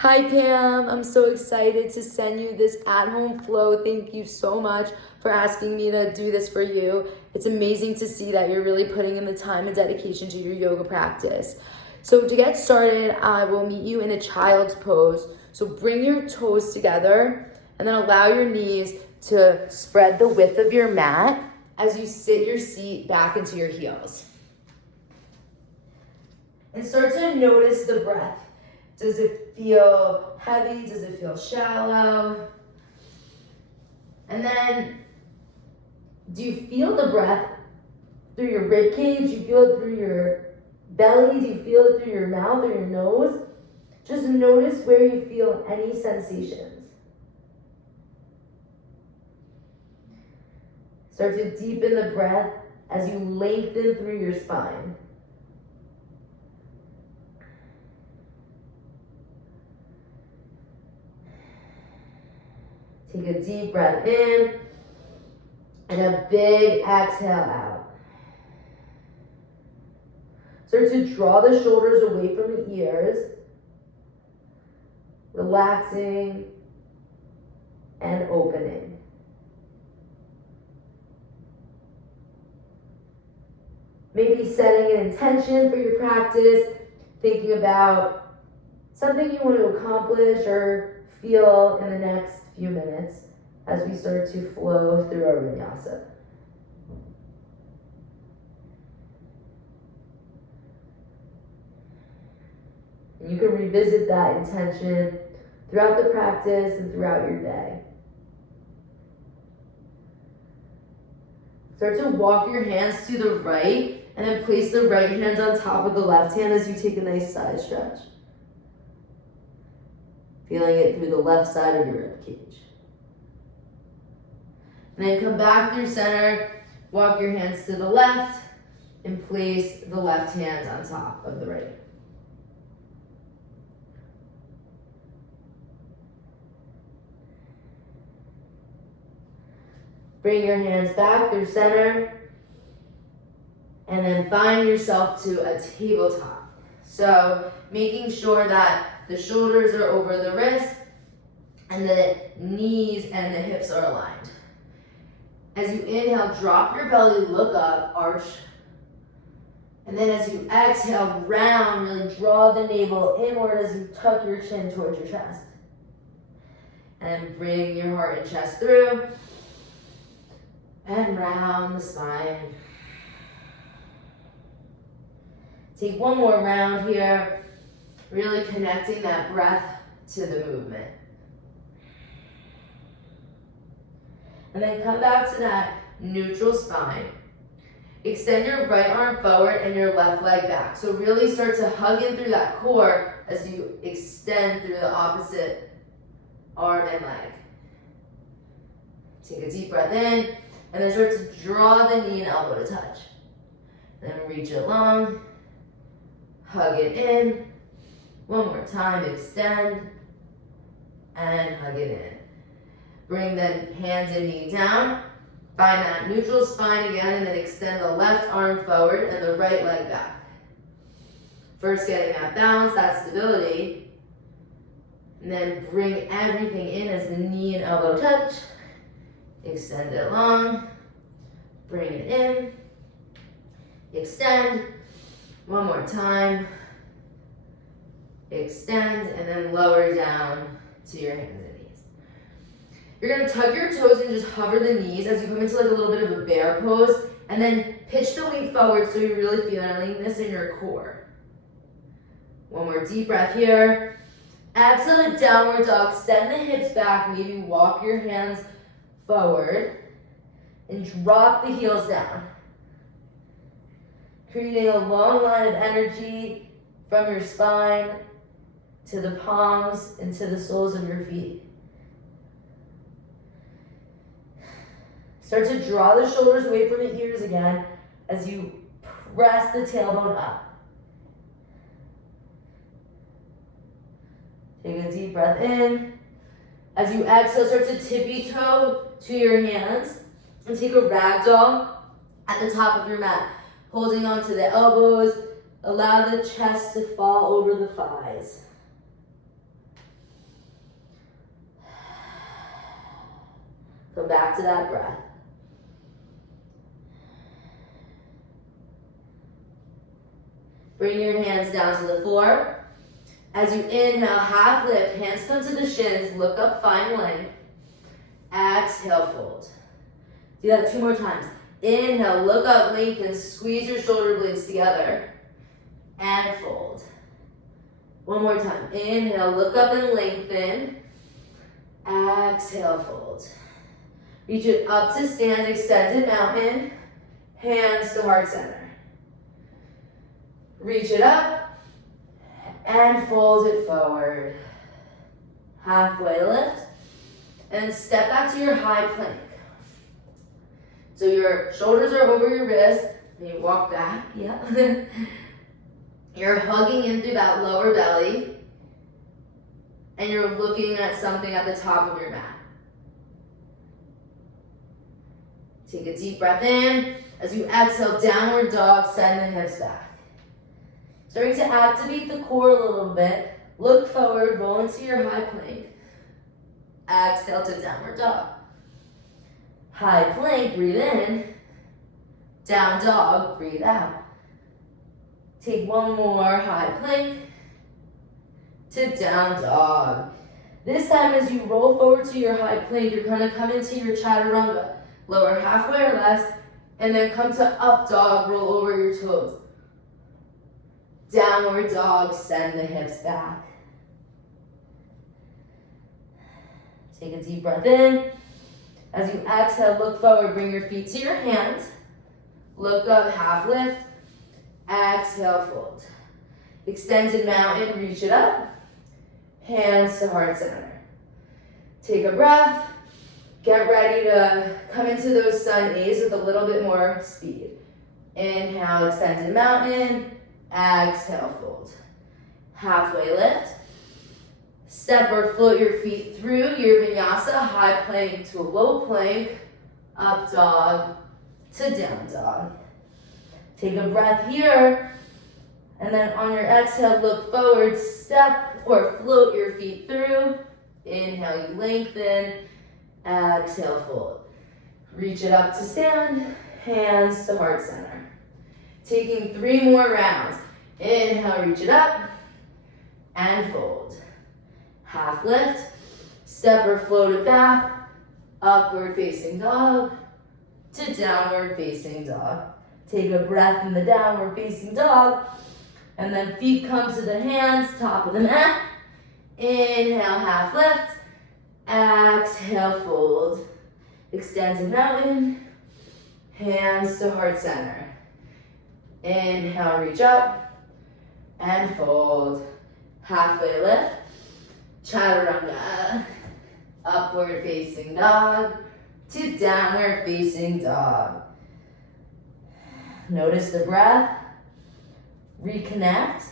Hi Pam, I'm so excited to send you this at-home flow. Thank you so much for asking me to do this for you. It's amazing to see that you're really putting in the time and dedication to your yoga practice. So to get started, I will meet you in a child's pose. So bring your toes together and then allow your knees to spread the width of your mat as you sit your seat back into your heels. And start to notice the breath. Does it feel heavy? Does it feel shallow? And then, do you feel the breath through your rib cage? Do you feel it through your belly? Do you feel it through your mouth or your nose? Just notice where you feel any sensations. Start to deepen the breath as you lengthen through your spine. Take a deep breath in and a big exhale out. Start to draw the shoulders away from the ears, relaxing and opening. Maybe setting an intention for your practice, thinking about something you want to accomplish or feel in the next few minutes as we start to flow through our vinyasa. And you can revisit that intention throughout the practice and throughout your day. Start to walk your hands to the right and then place the right hand on top of the left hand as you take a nice side stretch. Feeling it through the left side of your rib cage. And then come back through center, walk your hands to the left, and place the left hand on top of the right. Bring your hands back through center, and then find yourself to a tabletop. So making sure that the shoulders are over the wrist and the knees and the hips are aligned. As you inhale, drop your belly, look up, arch. And then as you exhale, round, really draw the navel inward as you tuck your chin towards your chest. And bring your heart and chest through. And round the spine. Take one more round here, really connecting that breath to the movement. And then come back to that neutral spine. Extend your right arm forward and your left leg back. So really start to hug in through that core as you extend through the opposite arm and leg. Take a deep breath in, and then start to draw the knee and elbow to touch. Then reach it long, hug it in. One more time, extend, and hug it in. Bring the hands and knee down. Find that neutral spine again, and then extend the left arm forward and the right leg back. First getting that balance, that stability. And then bring everything in as the knee and elbow touch. Extend it long. Bring it in. Extend. One more time. Extend, and then lower down to your hands and knees. You're gonna tuck your toes and just hover the knees as you come into like a little bit of a bear pose, and then pitch the weight forward so you're really feeling this in your core. One more deep breath here. Exhale to downward dog, send the hips back, maybe walk your hands forward, and drop the heels down. Creating a long line of energy from your spine to the palms and to the soles of your feet. Start to draw the shoulders away from the ears again as you press the tailbone up. Take a deep breath in. As you exhale, start to tippy toe to your hands and take a ragdoll at the top of your mat. Holding on to the elbows, allow the chest to fall over the thighs. Come back to that breath. Bring your hands down to the floor. As you inhale, half lift, hands come to the shins, look up, find length. Exhale, fold. Do that 2 more times. Inhale, look up, lengthen, squeeze your shoulder blades together. And fold. 1 more time. Inhale, look up and lengthen. Exhale, fold. Reach it up to stand, extended mountain. Hands to heart center. Reach it up. And fold it forward. Halfway lift. And step back to your high plank. So your shoulders are over your wrist. And you walk back. Yeah. You're hugging in through that lower belly. And you're looking at something at the top of your mat. Take a deep breath in. As you exhale, downward dog, send the hips back. Starting to activate the core a little bit. Look forward, roll into your high plank. Exhale to downward dog. High plank, breathe in. Down dog, breathe out. Take 1 more high plank to down dog. This time as you roll forward to your high plank, you're gonna come into your chaturanga. Lower halfway or less, and then come to up dog, roll over your toes. Downward dog, send the hips back. Take a deep breath in. As you exhale, look forward, bring your feet to your hands. Look up, half lift. Exhale, fold. Extended mountain, reach it up. Hands to heart center. Take a breath. Get ready to come into those sun A's with a little bit more speed. Inhale, extended mountain. Exhale, fold. Halfway lift. Step or float your feet through your vinyasa, high plank to low plank, up dog to down dog. Take a breath here, and then on your exhale, look forward, step or float your feet through. Inhale, you lengthen. Exhale, fold. Reach it up to stand, hands to heart center. Taking 3 more rounds. Inhale, reach it up, and fold. Half lift, step or float it back, upward facing dog to downward facing dog. Take a breath in the downward facing dog, and then feet come to the hands, top of the mat. Inhale, half lift, exhale, fold. Extended mountain, hands to heart center. Inhale, reach up, and fold. Halfway lift, chaturanga, upward facing dog to downward facing dog. Notice the breath, reconnect,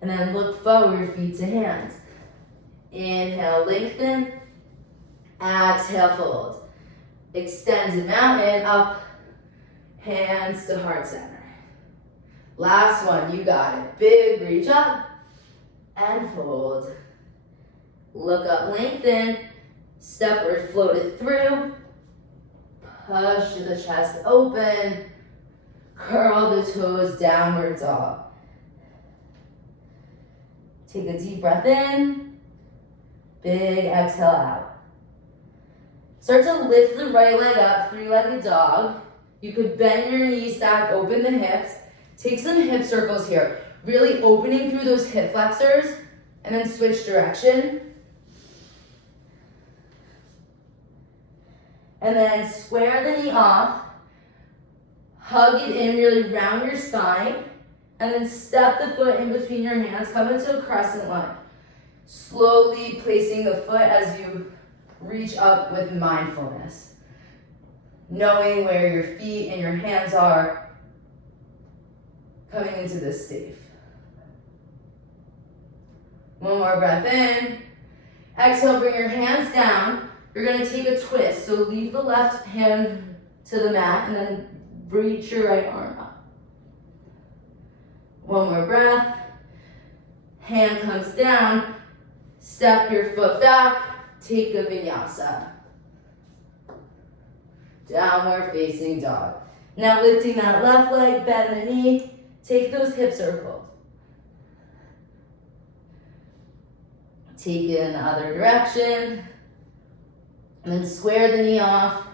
and then look forward, feet to hands. Inhale, lengthen, exhale, fold. Extended mountain, up, hands to heart center. Last one, you got it. Big reach up and fold. Look up, lengthen, step or float it through. Push the chest open. Curl the toes, downward dog. Take a deep breath in. Big exhale out. Start to lift the right leg up, 3-legged dog. You could bend your knees back, open the hips. Take some hip circles here. Really opening through those hip flexors, and then switch direction. And then square the knee off. Hug it in, really round your spine. And then step the foot in between your hands. Come into a crescent line. Slowly placing the foot as you reach up with mindfulness. Knowing where your feet and your hands are. Coming into this safe. 1 more breath in. Exhale, bring your hands down. You're gonna take a twist. So leave the left hand to the mat and then reach your right arm up. 1 more breath. Hand comes down. Step your foot back. Take a vinyasa. downward facing dog. Now lifting that left leg, bend the knee, take those hip circles. Take it in the other direction, and then square the knee off,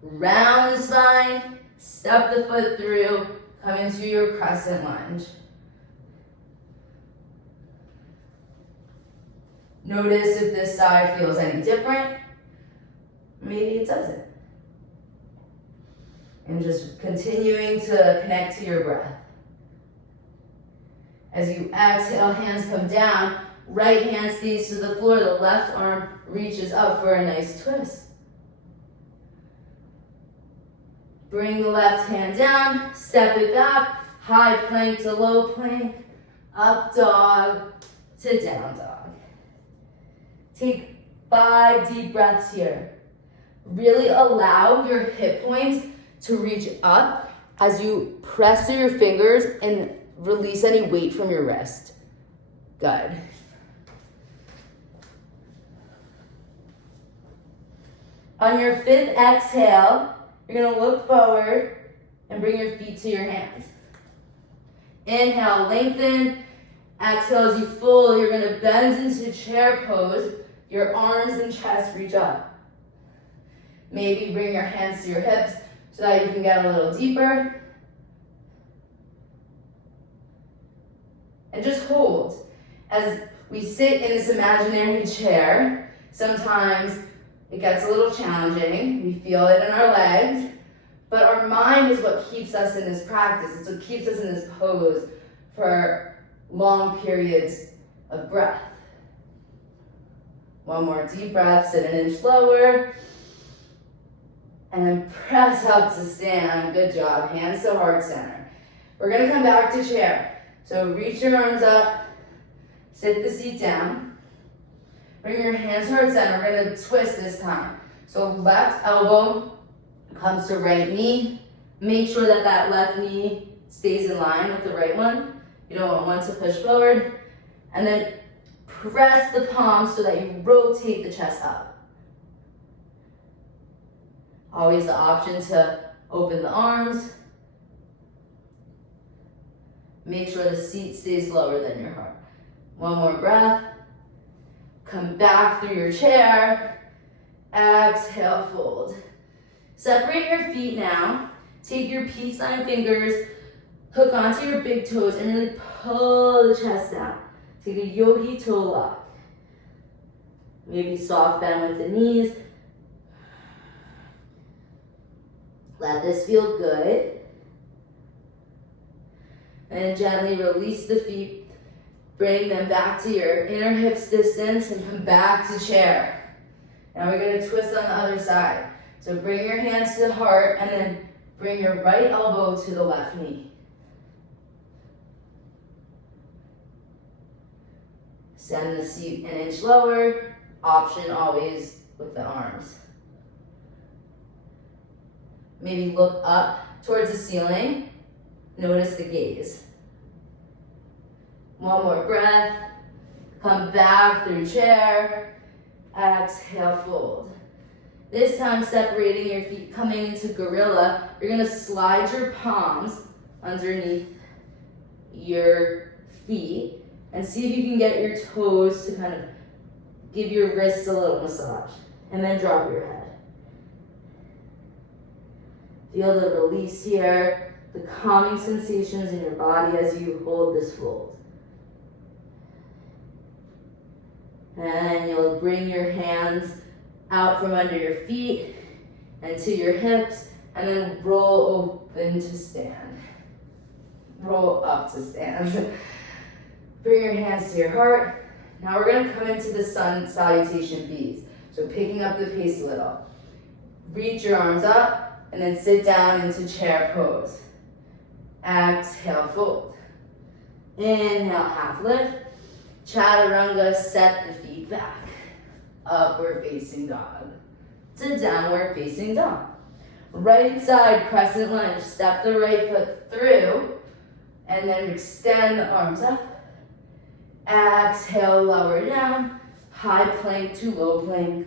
round the spine, step the foot through, come into your crescent lunge. Notice if this side feels any different. Maybe it doesn't. And just continuing to connect to your breath. As you exhale, hands come down, right hand stays to the floor, the left arm reaches up for a nice twist. Bring the left hand down, step it back, high plank to low plank, up dog to down dog. Take 5 deep breaths here. Really allow your hip points to reach up as you press through your fingers and release any weight from your wrist. Good. On your 5th exhale, you're gonna look forward and bring your feet to your hands. Inhale, lengthen. Exhale, as you fold, you're gonna bend into chair pose. Your arms and chest reach up. Maybe bring your hands to your hips so that you can get a little deeper. And just hold. As we sit in this imaginary chair, sometimes it gets a little challenging. We feel it in our legs, but our mind is what keeps us in this practice. It's what keeps us in this pose for long periods of breath. One more deep breath, sit an inch lower, and press up to stand. Good job, hands to heart center. We're gonna come back to chair. So reach your arms up, sit the seat down. Bring your hands to heart center. We're gonna twist this time. So left elbow comes to right knee. Make sure that that left knee stays in line with the right one. You don't want one to push forward. And then press the palms so that you rotate the chest up. Always the option to open the arms. Make sure the seat stays lower than your heart. One more breath. Come back through your chair. Exhale, fold. Separate your feet now. Take your peace sign fingers, hook onto your big toes, and really pull the chest down. Take a yogi toe lock. Maybe soft bend with the knees. Let this feel good. And gently release the feet. Bring them back to your inner hips distance and come back to chair. Now we're going to twist on the other side. So bring your hands to the heart and then bring your right elbow to the left knee. Send the seat an inch lower. Option always with the arms. Maybe look up towards the ceiling. Notice the gaze. One more breath. Come back through chair. Exhale, fold. This time separating your feet, coming into gorilla. You're gonna slide your palms underneath your feet and see if you can get your toes to kind of give your wrists a little massage. And then drop your head. Feel the release here, the calming sensations in your body as you hold this fold. And you'll bring your hands out from under your feet and to your hips, and then roll open to stand. Roll up to stand. Bring your hands to your heart. Now we're gonna come into the sun salutation bees. So picking up the pace a little. Reach your arms up and then sit down into chair pose. Exhale, fold. Inhale, half lift. Chaturanga, set the feet back. Upward facing dog to downward facing dog. Right side crescent lunge. Step the right foot through and then extend the arms up. Exhale, lower down. High plank to low plank.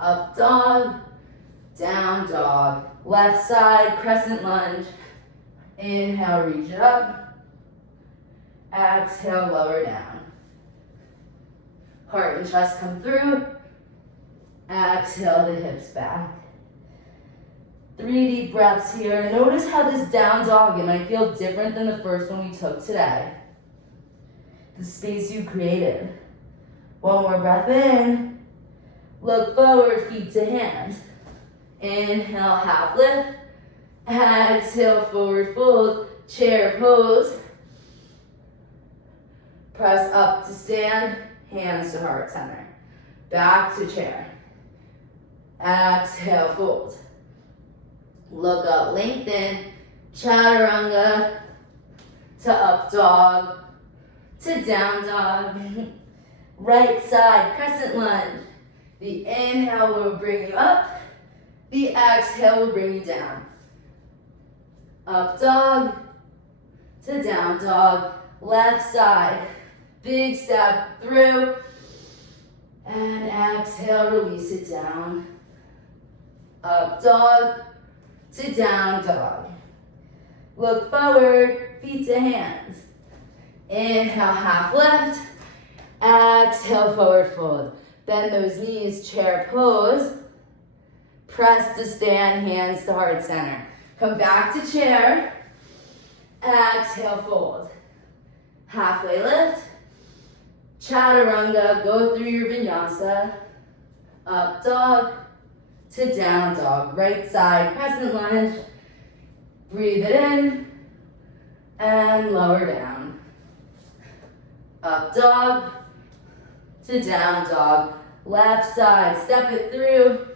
Up dog down dog. Left side, crescent lunge. Inhale, reach it up. Exhale, lower down. Heart and chest come through. Exhale the hips back. 3 deep breaths here. Notice how this down dog, it might feel different than the first one we took today. The space you created. One more breath in. Look forward, feet to hands. Inhale, half lift. Exhale, forward fold. Chair pose. Press up to stand. Hands to heart center. Back to chair. Exhale, fold. Look up, lengthen. Chaturanga to up dog to down dog. Right side, crescent lunge. The inhale will bring you up. The exhale will bring you down. Up dog to down dog. Left side. Big step through. And exhale, release it down. Up dog to down dog. Look forward, feet to hands. Inhale, half lift. Exhale, forward fold. Bend those knees, chair pose. Press to stand, hands to heart center. Come back to chair. Exhale, fold. Halfway lift. Chaturanga, go through your vinyasa. Up dog to down dog. Right side, crescent lunge. Breathe it in and lower down. Up dog to down dog. Left side, step it through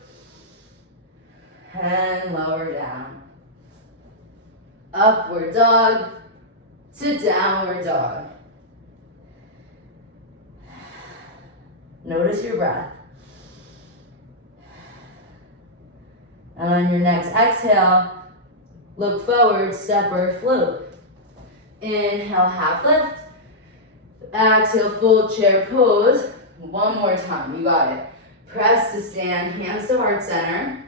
and lower down. Upward dog to downward dog. Notice your breath. And on your next exhale, look forward, step or float. Inhale, half lift. Exhale, full chair pose. One more time, you got it. Press to stand, hands to heart center.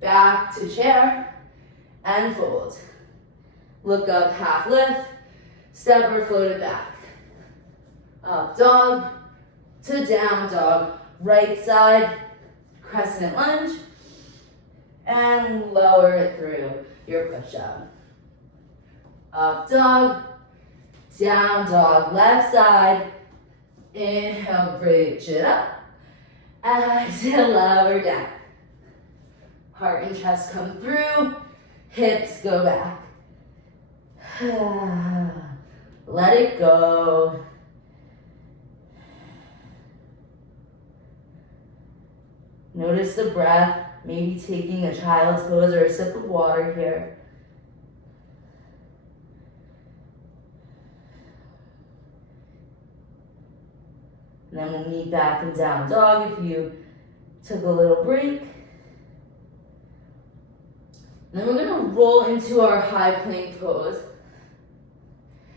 Back to chair and fold. Look up, half lift. Step or float it back. Up dog to down dog. Right side, crescent lunge. And lower it through your push-up. Up dog, down dog, left side. Inhale, reach it up. Exhale, lower down. Heart and chest come through. Hips go back. Let it go. Notice the breath. Maybe taking a child's pose or a sip of water here. And then we'll meet back in down dog if you took a little break. And then we're gonna roll into our high plank pose.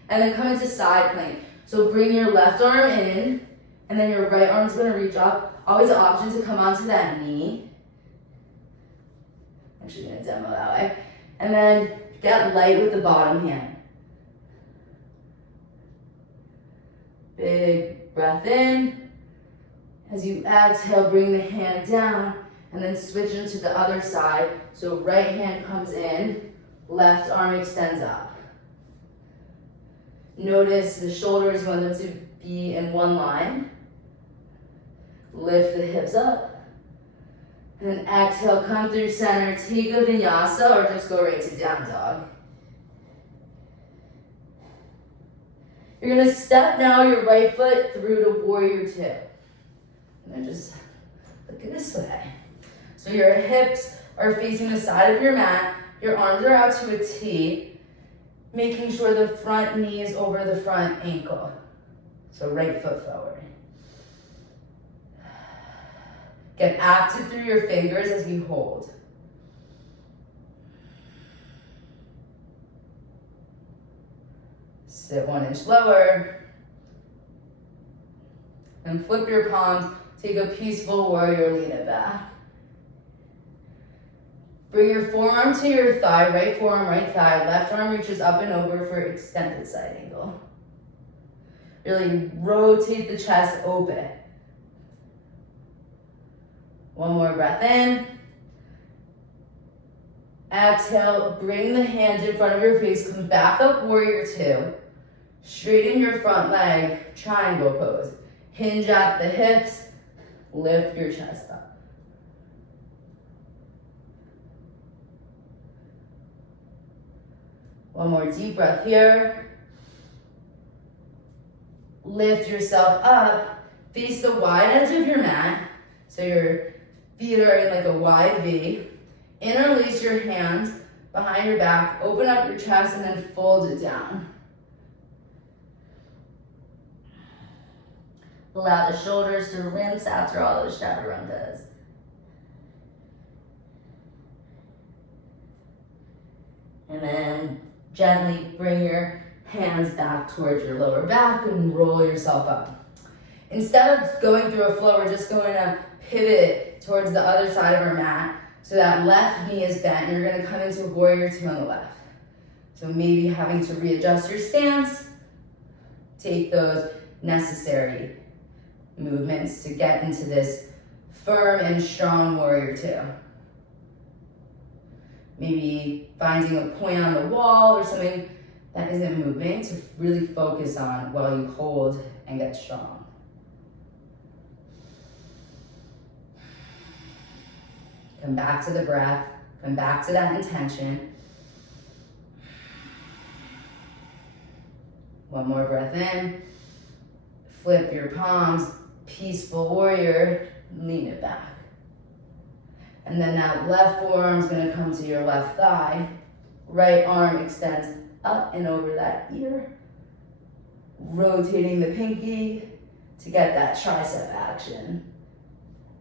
And then come into side plank. So bring your left arm in, and then your right arm's gonna reach up. Always an option to come onto that knee. Actually gonna demo that way. And then get light with the bottom hand. Big breath in. As you exhale, bring the hand down and then switch into the other side. So right hand comes in, left arm extends up. Notice the shoulders, you want them to be in one line. Lift the hips up. And then exhale, come through center, take a vinyasa or just go right to down dog. You're gonna step now your right foot through to warrior two. And then just look at this way. So your hips are facing the side of your mat, your arms are out to a T, making sure the front knee is over the front ankle. So right foot forward. Get active through your fingers as we hold. Sit 1 inch lower. And flip your palms. Take a peaceful warrior, lean it back. Bring your forearm to your thigh, right forearm, right thigh. Left arm reaches up and over for extended side angle. Really rotate the chest open. One more breath in. Exhale, bring the hands in front of your face. Come back up, warrior two. Straighten your front leg, triangle pose. Hinge at the hips, lift your chest up. One more deep breath here. Lift yourself up. Face the wide edge of your mat. So your feet are in like a wide V. Interlace your hands behind your back. Open up your chest and then fold it down. Allow the shoulders to rinse after all those chaturangas. And then gently bring your hands back towards your lower back and roll yourself up. Instead of going through a flow, we're just going to pivot towards the other side of our mat so that left knee is bent and you're going to come into warrior two on the left. So maybe having to readjust your stance, take those necessary movements to get into this firm and strong warrior two. Maybe finding a point on the wall or something that isn't moving to really focus on while you hold and get strong. Come back to the breath, come back to that intention. One more breath in. Flip your palms, peaceful warrior, lean it back. And then that left forearm is going to come to your left thigh. Right arm extends up and over that ear. Rotating the pinky to get that tricep action.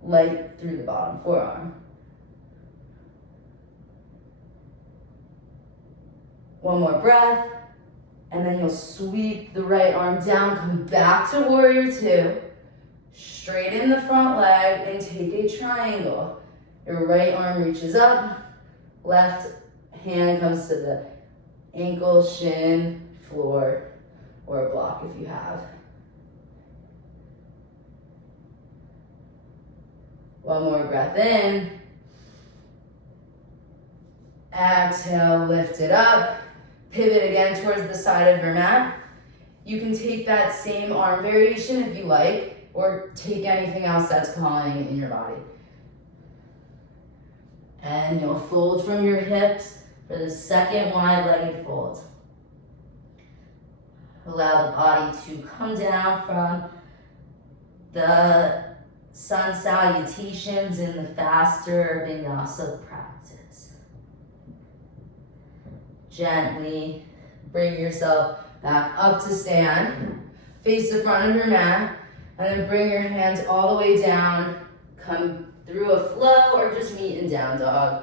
Light through the bottom forearm. One more breath. And then you'll sweep the right arm down, come back to warrior two. Straighten the front leg and take a triangle. Your right arm reaches up, left hand comes to the ankle, shin, floor, or a block if you have. One more breath in. Exhale, lift it up. Pivot again towards the side of your mat. You can take that same arm variation if you like, or take anything else that's calling in your body. And you'll fold from your hips for the second wide-legged fold. Allow the body to come down from the sun salutations in the faster vinyasa practice. Gently bring yourself back up to stand. Face the front of your mat, and then bring your hands all the way down. Come through a flow or just meet in down dog.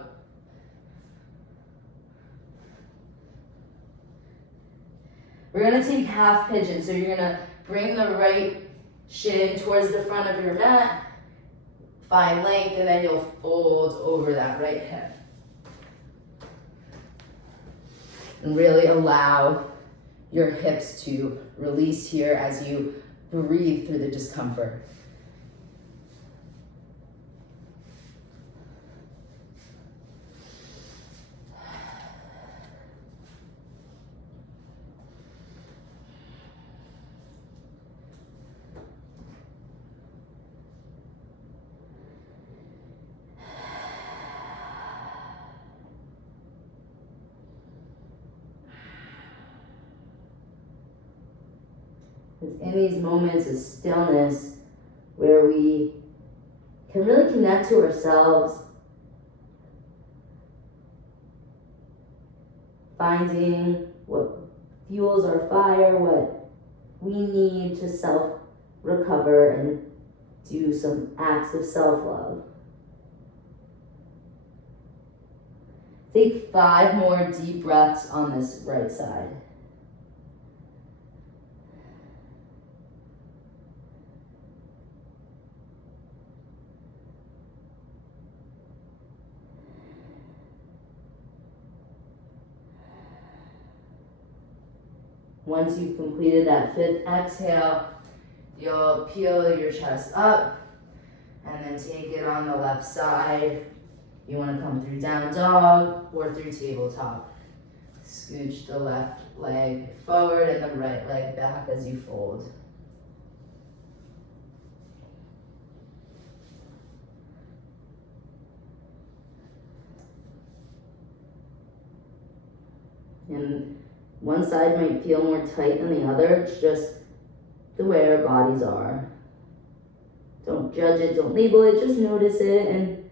We're gonna take half pigeon. So you're gonna bring the right shin towards the front of your mat, find length, and then you'll fold over that right hip. And really allow your hips to release here as you breathe through the discomfort. It's in these moments of stillness where we can really connect to ourselves, finding what fuels our fire, what we need to self-recover and do some acts of self-love. Take 5 more deep breaths on this right side. Once you've completed that 5th exhale, you'll peel your chest up and then take it on the left side. You want to come through down dog or through tabletop. Scooch the left leg forward and the right leg back as you fold. And one side might feel more tight than the other. It's just the way our bodies are. Don't judge it, don't label it, just notice it and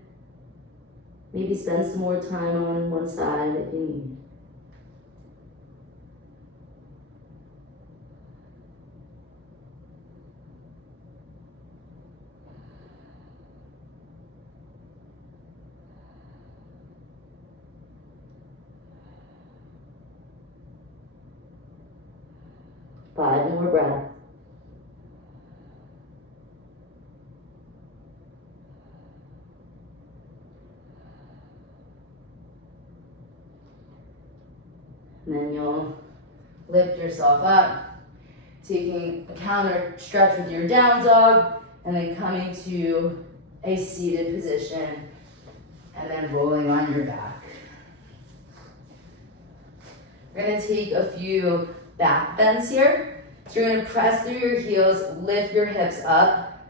maybe spend some more time on one side if you need. Five more breaths. And then you'll lift yourself up, taking a counter stretch with your down dog, and then coming to a seated position, and then rolling on your back. We're gonna take a few back bends here. So you're gonna press through your heels, lift your hips up,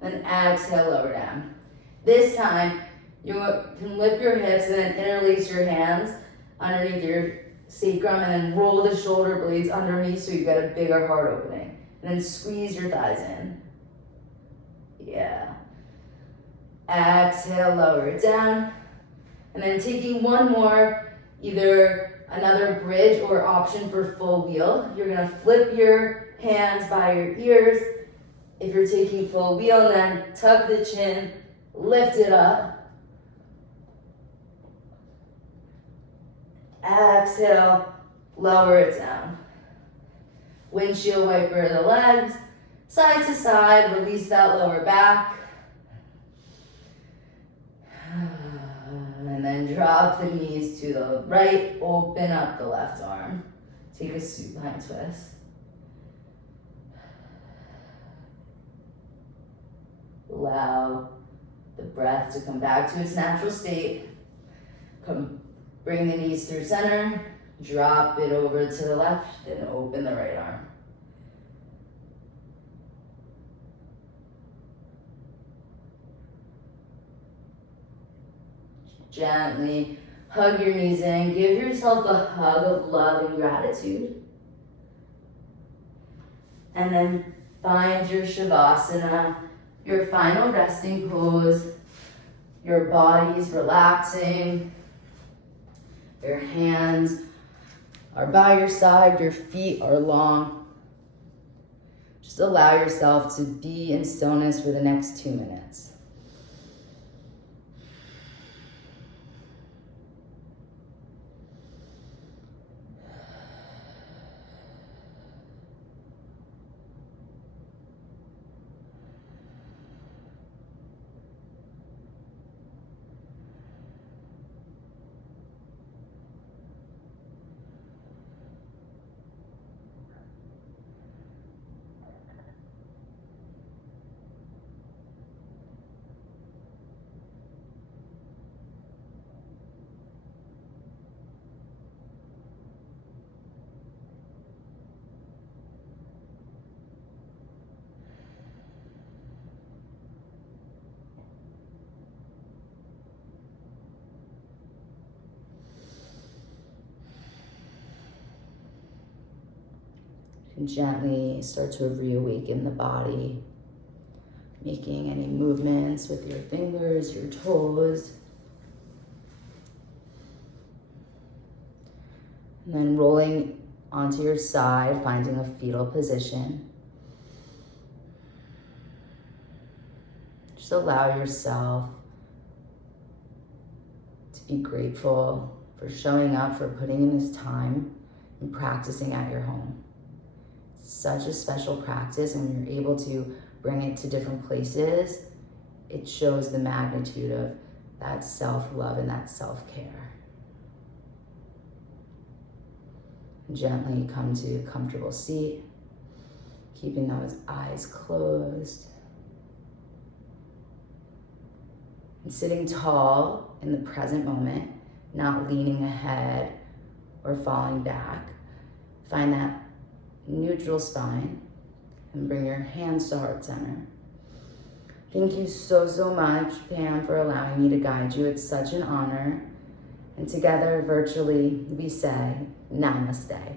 and exhale, lower down. This time, you can lift your hips and then interlace your hands underneath your sacrum and then roll the shoulder blades underneath so you've got a bigger heart opening. And then squeeze your thighs in. Yeah. Exhale, lower it down. And then taking one more, either another bridge or option for full wheel. You're gonna flip your hands by your ears. If you're taking full wheel, then tuck the chin, lift it up. Exhale, lower it down. Windshield wiper the legs, side to side, release that lower back. And then drop the knees to the right, open up the left arm. Take a supine twist. Allow the breath to come back to its natural state. Bring the knees through center, drop it over to the left, and open the right arm. Gently hug your knees in. Give yourself a hug of love and gratitude. And then find your Shavasana, your final resting pose. Your body's relaxing. Your hands are by your side. Your feet are long. Just allow yourself to be in stillness for the next 2 minutes. And gently start to reawaken the body, making any movements with your fingers, your toes. And then rolling onto your side, finding a fetal position. Just allow yourself to be grateful for showing up, for putting in this time and practicing at your home. Such a special practice, and when you're able to bring it to different places, it shows the magnitude of that self-love and that self-care. And gently come to a comfortable seat, keeping those eyes closed. And sitting tall in the present moment, not leaning ahead or falling back. Find that neutral spine and bring your hands to heart center. Thank you so much, Pam, for allowing me to guide you. It's such an honor. And together, virtually, we say, Namaste.